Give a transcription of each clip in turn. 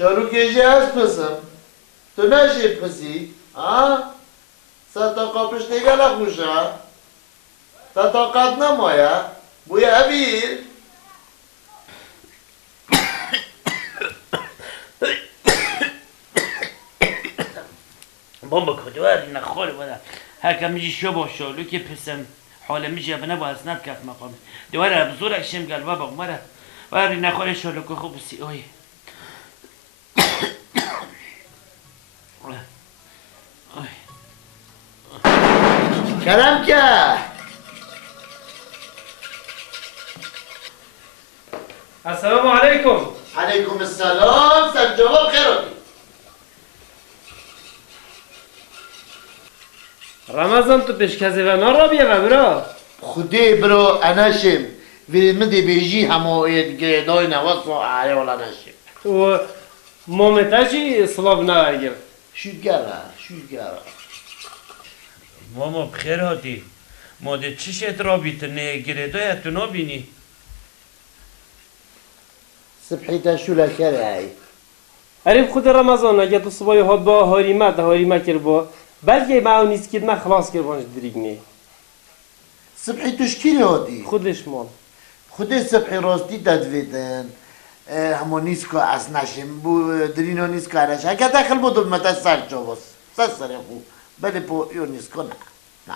شاروکیجی از پسم تو نشی پسی ها؟ ستا قابش دیگه لخوشه ستا قد نمایه بوی عبیر بابا کدواری نخوره بوده هرکه میجی شو با شالو که پسم حالا میجی ابنه با اسنب کف مقامه دواره بزرگ شم گل بابا مره واری نخوره شالو که خوب سی اوی کرم که السلام علیکم. علیکم السلام سر جواب خیراتی رمضان تو پیشکزی و نار را بیه و برا خودی برو انشم وی مدی بیجی همایت گریدای نواز و عیالا نشم و مومتا چی سلاف نارگیر شوگره ماما بخیر هاتی ماده چیش اترابیت نه گریدای تو نبینی صبحیتا شولا کره های عریف خود رمضان اگه تو صبحی هات با هاریمه کر با بلکه معاو نیست که من خلاص کر بانش دریگنی صبحی توش کی هاتی؟ خودش مال خودی صبحی راستی تدویدن همون نیست که از نشیم بو درینو نیست که هرش اگه داخل بودم متا سر جواز سر خوب بله پو یو نیست که نه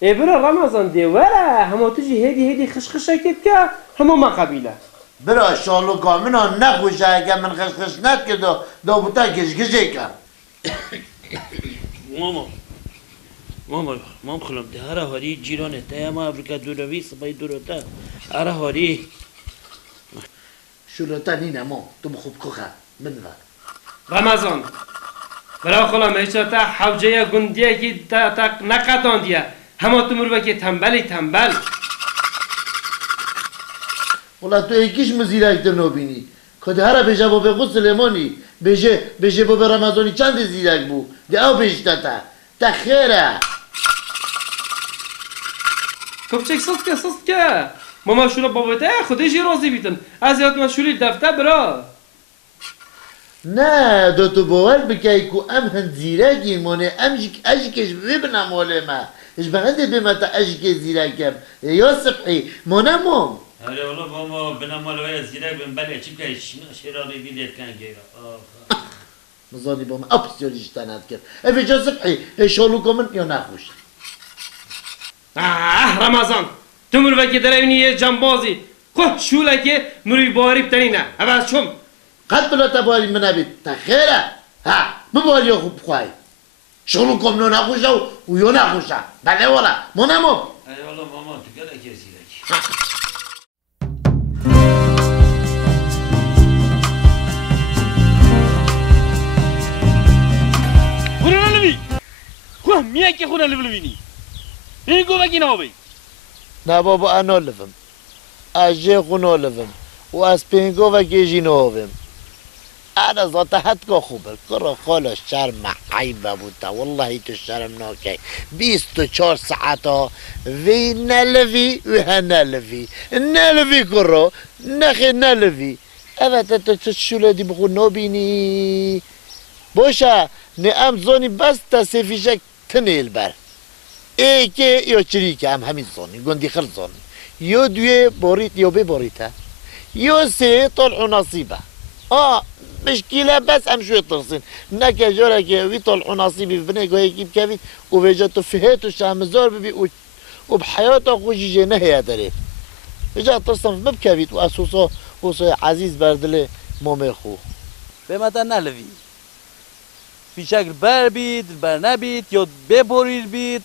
ای برا رمضان دیواره همه تو جی هیدی خشخشه کد که همه ما قبیله برا شالو کامنا نخوشه اگه من خشخش ند که دا بوتا گشگشه کن مام خلم ده هر هاری جیرانه تا ما افریقا دوروی سبای دوروتا هر هاری شلوتا نینه ما تو خوب کخه من رمضان برا خلا میشه تا حوجه گندیه که تا نقطان دیه همه تو مروه که تنبل ولی تو یکیش مزیرک در نبینی که ده هر بیجه با بگو سلیمانی بیجه با رمضانی چند زیرک بو ده او بیشته تا خیره کبچک سست که ماما شولا بابته خودشی راضی بیتن از یاد ما شولی دفته برا نه دو تو باور بکی که ام هند زیرکی مونه ام اجکش ببنم واله ما اش بغنده بما تا اجک زیرکم یا صبحی مونه موم آره والله ماما بنام ولی زیرک بن بله چی که شیرانی بیدید کن گیرا مزانی با من اپسیونیش تند کرد افی جا صبحی شالو کمن یا نخوش رمضان تو مروه که درونی یه جنبازی خواه شوله که مروی باری بتنی نه عوض چون قد بلا تباری من بید تا خیره ها بباری خوب خواهی شالو کم نو نخوشه و یا نخوشه بله والا مونمو آره والله ماما تو گره که زیرک خونه نلوی خواه میه که خونه نلوینی این گوه کی نابی نه بابا انا لفم اجه خونو لفم و از پینگو و گیجی نوهم انا ذات حد که خوبه کرا خالا شرم عیبه بوده والله تو شرم ناکی 24 ساعتا وی نلوی و ها نلوی کرا نخی نلوی اوه تو شوله دی بخور نبینی باشه نه ام زانی بس تا سفیشک تنیل بر ای که یا چری که همین زانی گندی خل زانی یا دوی باریت یا بباریته یا سه طلع نصیبه مشکله بس هم شوی ترسین نکه جاره که وی طلع نصیبی ببینه گاهی کی بکوید و ویجا تو فهت و شهمزار ببی و بحیاتا خوشی جه نهیه داره ویجا ترسم مبکوید و اسوسا عزیز بردل مامه خو به مدن نلوی فی شکل بر بید بر نبید یا ببریر بید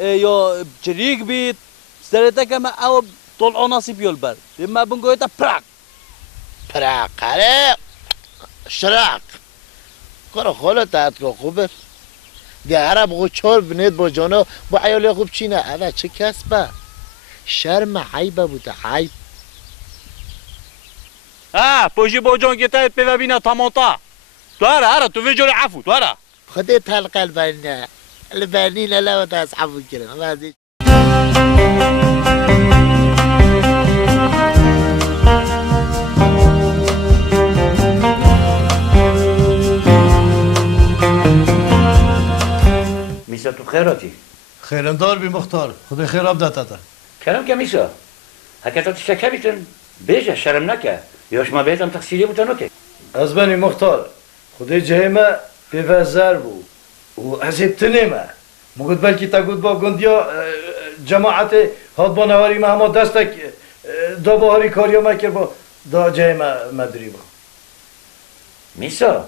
یا چریک بید سرته که من او طلع نصیب یول بر به من بنگوی تا پرق آره شرق کار خاله تحت که خوبه ده هر بگو چار بنید با جانا با عیالی خوب چینه اوه چه کسبه شرم عیبه بوده عیب پوشی با جان که تایید پیوه بینه تماتا تو هره تو وی جوری عفو تو هره خودت حلقه البرنی للا و تا از عفو کرن میسا تو خیراتی خیرم دار بی مختار خدا خیرم داتا کلام که میسا هکتا تشکه بیتن بیجه شرم نکه یاش ما بیتم تقصیری بودن نکه از بنی مختار خدا جهما بوزر بو و عزیب تنیمه مگود بلکی تگود با گندیا جماعت هاد با نواری ما همه دستک دا باری کاریا ما کر با دا جهما مدری با میسا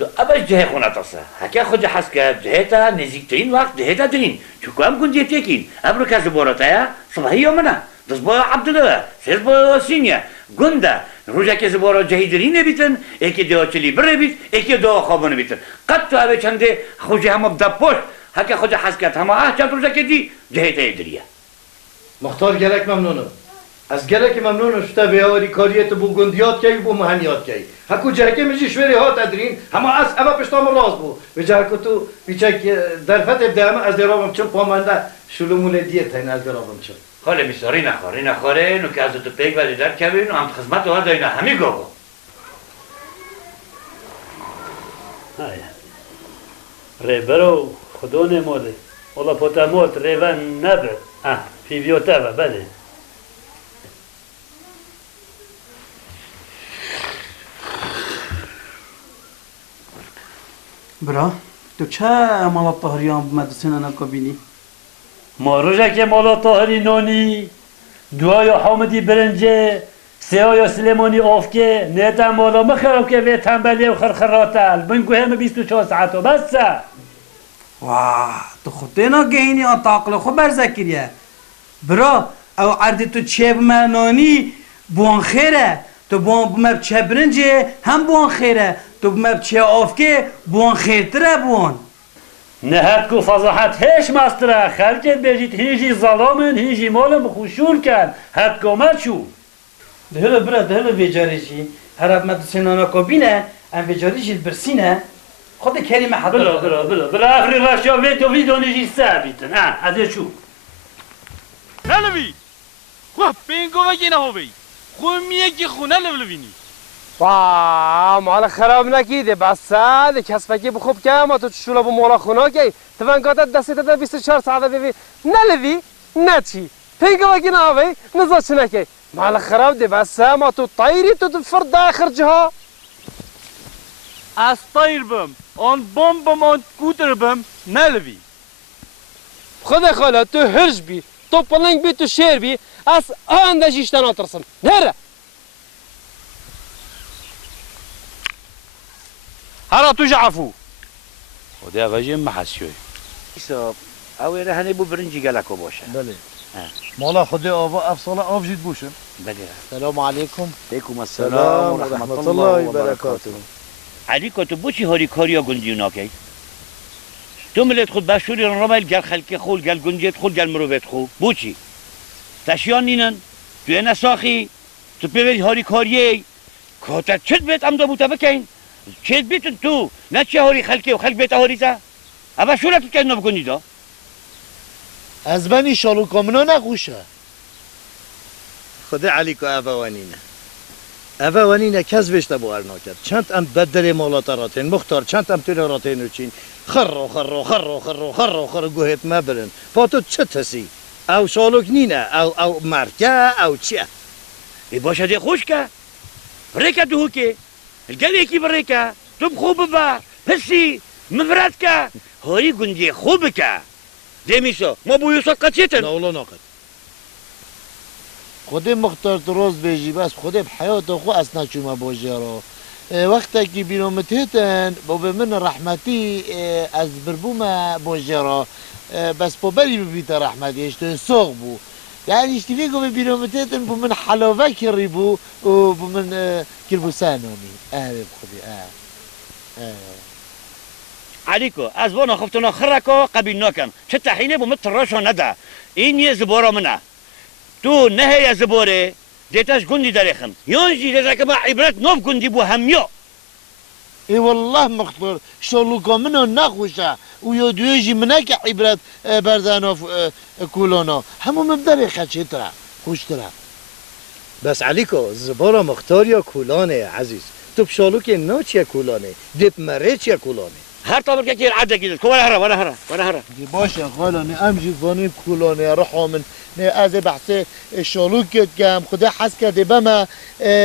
تو ابش جه خونه تاسه هکه خود حس کرد جهتا نزدیکترین وقت جهتا درین چون هم گندی تکین ابرو کس بارات یا صبحی منه دست با عبدالله سر با سینیا گنده روزه کس بارا جهی درین بیتن اکی دو چلی بره بیت اکی دو خوابانه بیتن قد تو اوه چنده خوشی همه بدا پشت هکه خود حس کرد همه چند روزه کدی جهتا دریه مختار گلک ممنونم از گلک ممنونم شتا بیاوری کاریت بو گندیات کی بو مهنیات کی هکو جهکه میجی شوری ها تدرین همه از اما پشتام راز بو به جهکو تو بیچک در فتح بدهم از درابم چون پامنده شلومول دیت این از درابم چون خاله میساری نخوره نو که از تو پیک ولی در کبین و هم خدمت و داینا همی گو ریبرو خدا نماده اولا پوتاموت ریون نبر پیویوته و بله برا تو چه مالا طاهریان مدرسه نکو بینی؟ ما روزه که مالا طاهری نانی دوای حامدی برنجه سیای سلیمانی آفکه نیتا مالا مخرب که وی تنبلی و خرخراتل من گوهم 24 ساعت و بسه واه تو خودت نگهینی آن تاقل خو برزکریه برا او عرض تو چه بمنانی بوان خیره تو بوان چه برنجه هم بوان خیره تو چه آفکه بوان خیرتره بوان نهت کو فضاحت هیچ مستره خلکت بجید هیچی ظلامن هیچی مالم خوشول کن هت کومت شو دهلا برا دهلا ویجاریجی هر اب مدرسه نانا بینه ام ویجاریجی برسینه خود کلمه حد بلا آخری راشا ویتو ویدونیجی ثابتن از شو نلوی خواه بینگو وگی نهوی خواه میه که خونه نلوینی واه مال خراب نکیده بس ده کسبکی بخوب که ما تو شولا بو مولا خونا که تو ونگات دسته تا 24 ساعت ببی نلوی نچی پیگا وگی نهوی نزاچ نکی مال خراب ده بس ما تو طایری تو فرد آخر جها از طایر بم آن بم آن کودر بم نلوی خدا خاله تو هرج بی تو پلنگ بی تو شیر بی از آن دجیشتن آترسم نره هرا تو جعفو خدا وجه محسیوی ایسا اوی رهنه بو برنجی گلکو باشه بله مالا خدا آوا افصاله آف جید بوشن بله السلام علیکم علیکم السلام و رحمت الله و برکاته علیکو تو بو چی هاری کاریا گندیو ناکی تو ملت خود بشوری رمال گل خلک خول گل گنجیت خول گل مروبت خول بو چی تشیان نینن تو این ساخی تو پیوری هاری کاریه کاتا چت بیت امدا بوتا بکن چت بیتن تو نه چه هاری خلکی و خلک بیت هاری تا اما شورا تو که نو بکنی دا از بنی شالو کامنا نخوشه خدا علیکو اوانینه اوانینه کس بشته بو ارنا کرد چند ام بدل مالات راتین مختار چند ام توی راتین وچین خر گوهت مبرن پاتو چه تسی او شالوک نینه او مرکه او چیه ای باشه دی خوش که بریکه تو که الگل یکی بریکه تو خوب با پسی مفرد که هاری گنجی خوب که دیمیشو ما بویوسا قچیتن نه اولا ناقد خود مختار درست بیجی بس خود بحیات خو اصنا چوما باجرا وقتی که بیرامتیتن با به من رحمتی از بربوم باجرا بس با بری ببیت رحمتی اشتو سوق بو یعنی اشتوی گو به بیرامتیتن با من حلاوه کری بو و با من کربو سانونی بخودی علیکو از وانا خفتنا خرکو قبیل نکن چه تحینه بو متراشو نده این یه زبارا منه تو نه یه زباره دیتاش گندی دارخم یونجی دیتا که ما عبرت نوف گندی بو همیو ای والله مختار شالو کامنو نخوشه و یا دویجی منه که عبرت بردن کولانا همون مبدر خچه تره خوش تره بس علیکو زبارا مختار یا کولانه عزیز تو بشالو که نا چیه کولانه دیپ مره چیه کولانه هر طابر که عده گیرد که ولا هره باشه خالانه امجی وانیم کولانه رحا من نه از بحث شالوک کم خدا حس کرده بما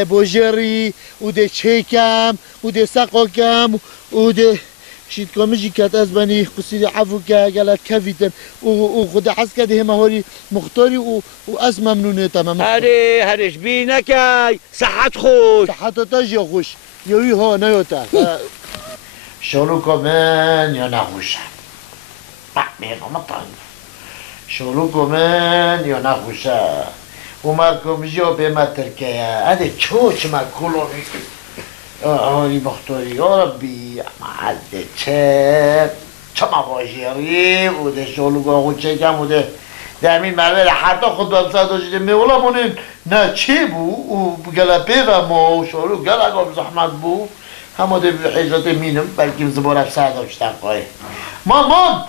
بوجری و ده چیکم و ده سقاکم و ده شید کامجی کت از بنی قصید عفو که گلت کفیتن و خدا حس کرده همه هاری مختاری و از ممنونه تمام هرش بی نکی صحت خوش صحت تاجی خوش یوی ها نیوتا شالوک من یا نخوشم میگم شروع من یا نخوشه اومد کمجی و به ما ترکیه اده چوچ ما کلونی آری بختاری یا ربی معده چه ما باشیری و ده شلوک خود چکم و ده همین مرده حتی خود بمسا داشته میولا مونین نه چی بو و گلپه و ما شلوک گلگام زحمت بو همه ده حیزت مینم بلکه زبارم سر داشتم قای مامان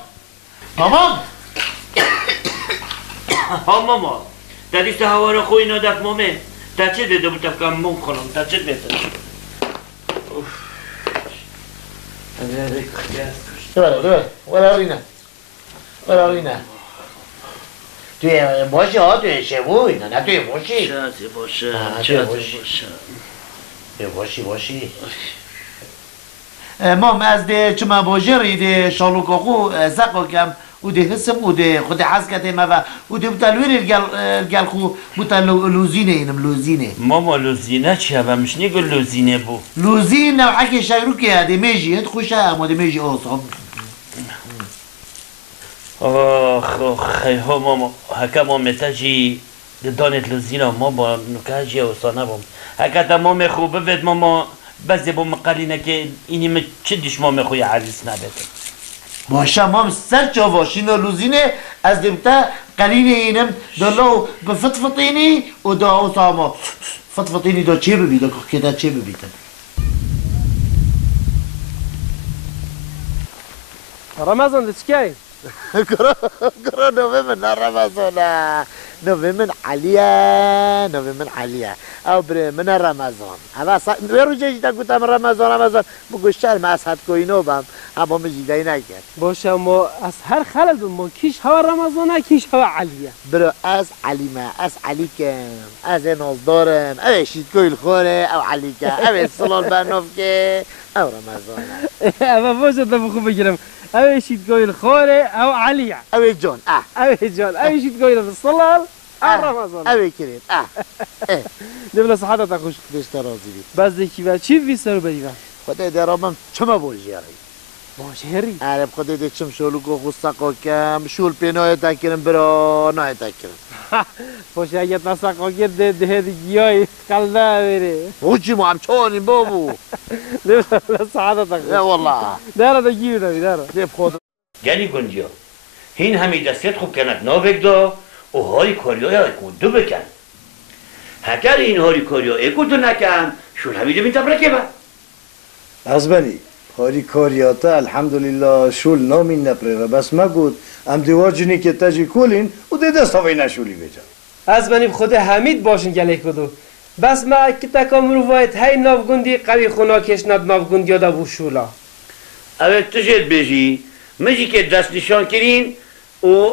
ها ماما دادیست هوا رو خوی نادف مامه تا چه دیده بود تفکم مون کنم تا چه بیتر ولا رینا توی باشه ها توی شبوی نه توی باشی باشی مام از ده چما باجری ده شالوکا خو زقا کم و ده حسم و ده خود حس کته ما و ده بتلویر الگل خو لوزینه اینم لوزینه ماما لوزینه چیه و مش نگو لوزینه بو لوزین نوعه شایرو که ده میجی هد خوشه اما ده میجی آسام خیلی ها ماما هکا ما متاجی دانت لوزینه ما با نکاجی و سانه بام هکا تمام خوبه بد ماما بس ده بام قرینه که اینی من چه دیش ماما خوی عریس نبته باشه مام سر چا واشین و لوزینه از دمتا قرینه اینم دلو بفتفطینی و دا اوساما فتفطینی دا چه ببیده که دا چه ببیده رمضان ده چکی؟ کرا نوه من رمضانه نوه من علیه او بره من رمضان اما برو جیده گوتم رمضان بگو شرم اسحت کوینو بم اما مجیده نکرد باشه ما از هر خلل ما کیش هوا رمضانه کیش هوا علیه برو از علیمه از علی کم از نازدارم او شید کویل خوره او علی که او سلال برناف که او رمضانه اما باشه تا خوب بگیرم او شید کویل خوره او علیه او جان او شید کویل بالصلال او رمضان او کریم نبلا صحتت خوش بیشتر راضی بید بس دیکی و چی بیستر بریوه خدا درامم چما بوجیاری باجهری عرب خدا ده چم شلوکو خستقا کم شول پینای تکرم برا نای تکرم باشه اگه نسقا گرد ده دیگیای قلده بره وچی ما هم چانیم بابو نبلا صحتت خوش نه والله داره ده گیو نبی داره دیب خود گلی گنجیا هین همی دستت خوب کند ناوک دا و هاری کاریا اکو دو بکن هکر این هاری کاریا اکو دو نکن شول همی دمین تبرکه با از بنی هاری کاریاتا الحمدلله شول نامین نپره بس مگود ام دیواجینی که تجی کولین و ده دست هاوی نشولی بجا از بنی خود حمید باشن گله کدو بس ما که تکام روایت های نافگوندی قوی خونا کشند نافگوندی یادا بو شولا اوه تشید بیجی مجی که دست نشان کرین و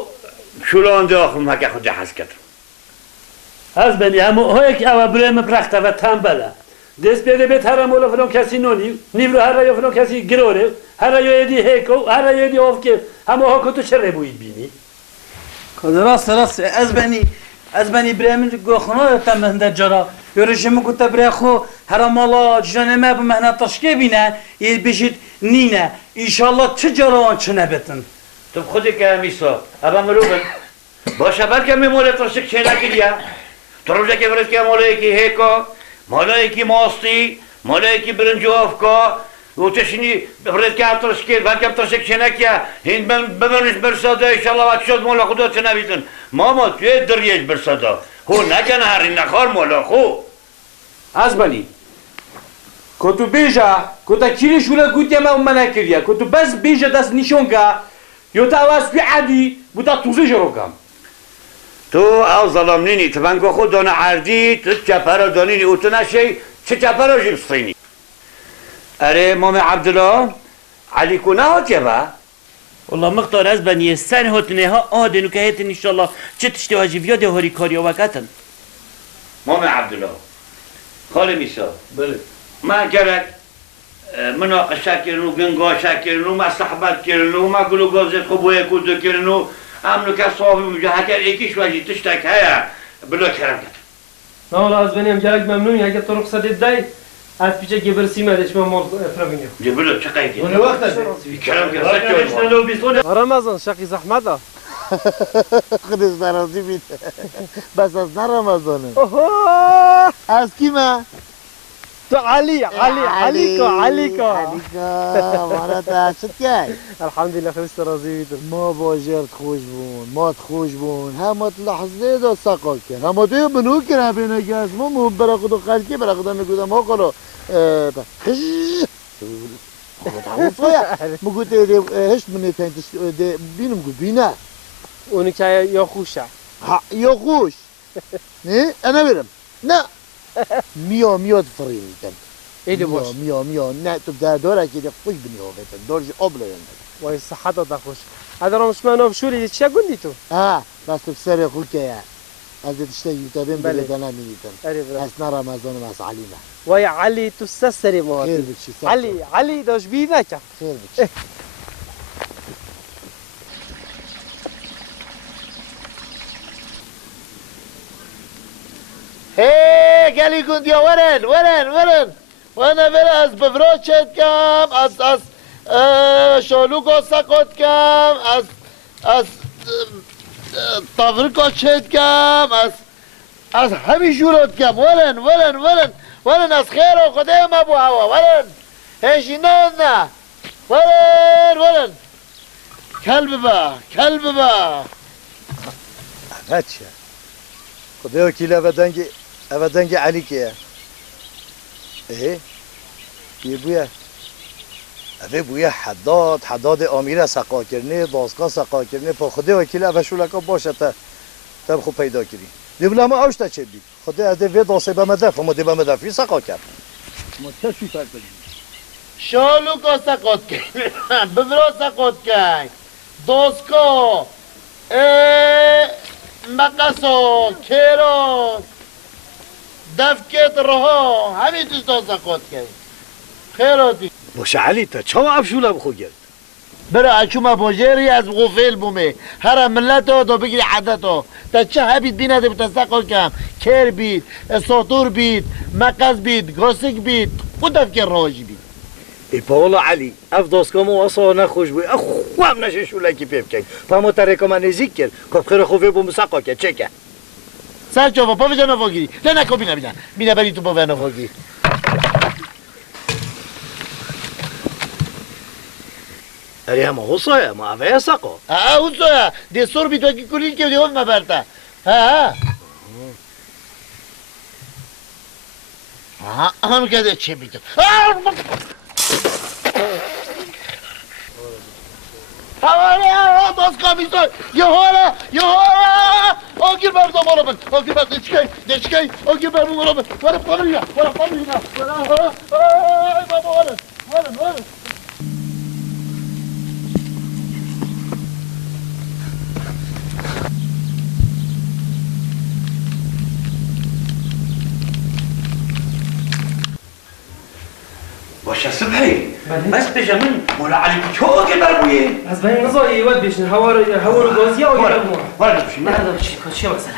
شولان داخل هکر خود جهاز کتر از بنی همو های که اوه برای مپرخته و تنبله دست بیده بیت هر مولا فلان کسی نونی نیورو هر رایو فلان کسی گروره هر رایو ایدی هیکو هر رایو ایدی آفکه همه ها که تو چه ربوید بینی؟ راست از بنی برای من گوخنا تمن در جرا یورشم کو تبرای خو هر مالا جان ما به مهنت تشکیه بینه یه بشید نینه انشالله چه جرا چه نبتن تو خودی که همیسا ابا مروبن باشه بلکه میموره ترسک چه نکریا تو روزه که برد که مالایی که هیکا مالایی که ماستی مالایی که برنجو آفکا و تشینی برد که ترسکی بلکه ترسک چه نکیا هین ببرنش برساده ایشالله وقت شد مولا خدا چه نبیدن ماما توی دریج برساده هو نکنه هر نخار مولا خو از بنی کتو بیجا کتا کیری شولا گوتی ما منه کریا کتو بس بیجا دست نشون که یو تا واس بی عادی بودا توزی جرو کم تو او ظلم نینی تفنگو خود دانه عردی تو چپرا دانینی او تو نشی چه چپرا جیب سینی اره مام عبدالله علی کو نهات یا با؟ والله مختار از بنی سن هاتنه ها آدنو که هیتن انشالله چه تشتی واجبیا ده هاری کاریا وقتن مام عبدالله خاله میسا بله ما گرک مناقشه کردن و گنگاشه کردن و صحبت کردن و ما گلو گازت خوبه کردن کردن و امنو که صاحبی مجا هکر ایکیش وجی تشتک هیا بلا کرم کردن نه والله از بنیم گرک ممنونی اگه تو رخصت دی از پیچه گبرسی مدش من مال افرامینیو بلا چه قیدی اون وقت است کرم کردن رمضان شقی زحمت ها خودش نرازی بیده بس از نه رمضانه از کی من؟ تو علی علیکا مانا تحشد که الحمدلله خیست راضی بیدم ما باجرت خوش بون مات خوش بون همات لحظه دا سقا کن همات یه بنو کن بینه گز ما برا خودو خلکی برا خودو نگودم ها قلو خش مگو هشت منی تنتش بینم گو بینه اونی که یا خوشه یا خوش نه انا برم نه میاد فریدن ایلی باش میا نه تو در داره که خوش بنیو بتن دارج آبله یند وای صحت دا خوش ادرامش من شوری چه گندی تو بس تو سر خوک یا از تشته یوتیوب بله دنا میتن از رمضان ما از علی نه وای علی تو سسری ما خیر بچی علی داش بی نکه خیر بچی هی گلی گندیا ورن وانا بر از بفراش چد کم از شالوکا سقط کم از تافرکا چد کم از همین جورات کم ورن از خیر و خدا ما بو هوا ورن هشینان نه ورن کلب با هاتشه خدا وکیل ابدنگ علی که یه بویا حداد امیر سقا کرنه داسقا سقا کرنه پا خدا وکیل ابشولکا باشه تا خوب پیدا کردی دیبلا ما آشتا چه بی خدا از وی داسه به مدف ما دی به مدفی سقا کرد ما چه شو فرق بدیم شالوکا سقا کرد ببرا سقا کرد داسقا مقصا کراس دفکت رها همین توش تا سقاط کرد خیراتی باشه علی تا چه افشولا بخو گرد برا اچوما باجری از غفل بومه هر ملت ها تا بگیری عدت ها تا چه هبید بینده بتا سقاط کم کر بید ساطور بید مقص بید گاسک بید خود دفکر راجی بید ای پاولا علی اف داسکام و اصلا نخوش بوی خوام نشه شولکی پیب کرد پا ما ترکا من نزیک کرد کب خیر خوبه بوم سقا کرد چه کرد سر چوفا پا بجا نفاگیری نه نکو بینا بری تو پا به نفاگیری اری همه حسایه ما اوه سقا حسایه دی سور بی تو اکی کلیل که دیگه مبرتا هم که چه بیتو حوالا داسقا میسای یه حالا آگیر برد آمارا من آگیر برد دشکی آگیر برد آمارا من ورم پامینا ورم باشه صبحی بس بجا من مولا علی چه آگه بربویه از بین نزایی ود بیشن هوا رو گازی آگه برمون وارد بشی مرد بشی چه مسئله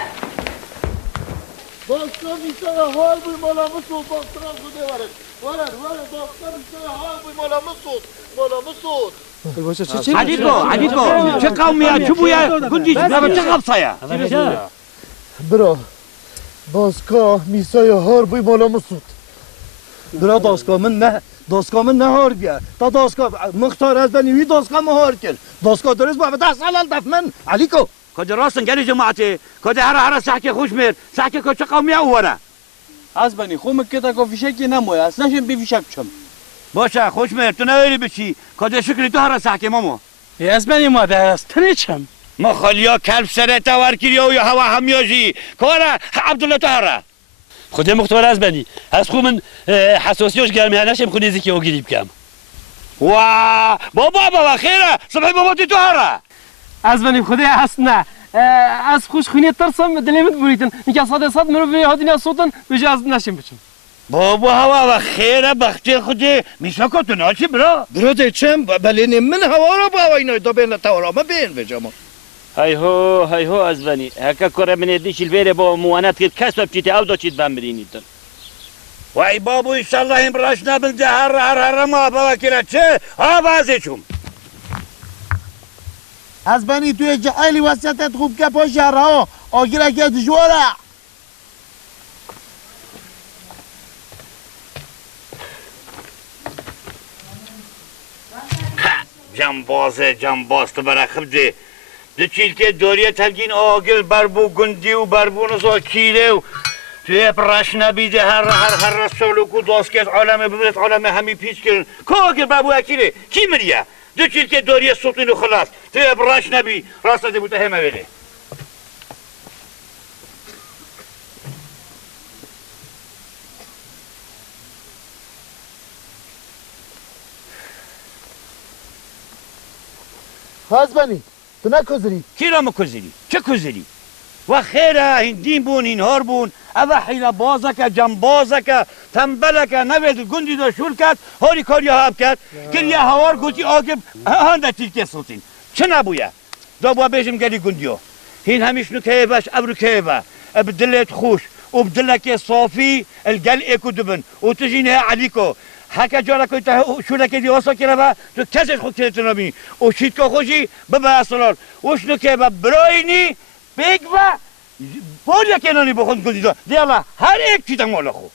داسقا میسای حال بوی مالا مسود باستران خوده ورن داسقا میسای حال بوی مالا مسود علیکو چه قومیه چه بویه گندیش چه قبصایه برا داسقا میسای حال بوی مالا مسود برا داسکا من نهار بیا تا داسکا مختار از بنیوی داسکا مهار کرد داسکا درست با 10 سال دف من علیکو کجا راستن گری جماعتی کجا هر سحکه خوش میر سحکه که چه قومیه اوانه از بنی خومک که تا فیشکی نموی است نشم بی فیشک چم باشه خوش میر تو نویری بچی کجا شکری تو هر سحکه مامو از بنی مادر است تنه چم ما خالیا کلب سره تاور کریو یا هوا همیاجی کارا عبدالله تهره خود مختار از بنی از خو من حساسیاش گرمی هنشم خو نزدیکی او گریب کم وا بابا خیره صبح بابا تو هره از بنی خدا هست نه از خوش خونی ترسم دلیمت بریدن میگه صد مرو به هادینا صوتن بجا از نشیم بچم بابا هوا و خیره بختی خودی میشه که تو ناچی برا ده چم بلین من هوا را با اینا دو بین تورا ما بین بجام های هو از بنی هکا کره من دیش الویره با موانت که کسب بچیت او دو چیت بم بدینید وای بابو انشالله این براش نبلده هر ما بابا کرا چه آوازه چوم از بنی توی جعلی وسطت خوب که پاش ها آگیره که دجواره جنباز تو برا خبده دو چیل که دوریه تلگین آگل بربو گندی و بربو نزا کیله و توی براش نبیده هر رسولو کو داست که از عالم ببرد عالم همی پیچ کرن که آگل بربو اکیله کی مریه دو چیل که دوریه سوطین و خلاص توی براش نبی راست ده بوده همه بگه هازبانی تو نکوزری کی را مکوزری؟ چه کوزری؟ و خیره این دین بون این هار بون اوه حیله بازکه جنبازکه تنبلکه نوید گندی دا شول کرد هاری کاری ها کرد کریه هوار گوتی آگب هنده چیز که سوتین چه نبویه؟ دا بوا بیشم گلی گندیو هین همیش نکه باش ابرو که با بدلت خوش و بدلک صافی الگل اکو دبن و تجینه علیکو هکا جارا کوی تا شوله که دیواسا کرده با تو کسش خود کرده نبینی و شید که خوشی ببا اصلال وشنو که با براینی بگ و بار یکی نانی بخون گندی دا دیالا هر ایک چیتا مولا خو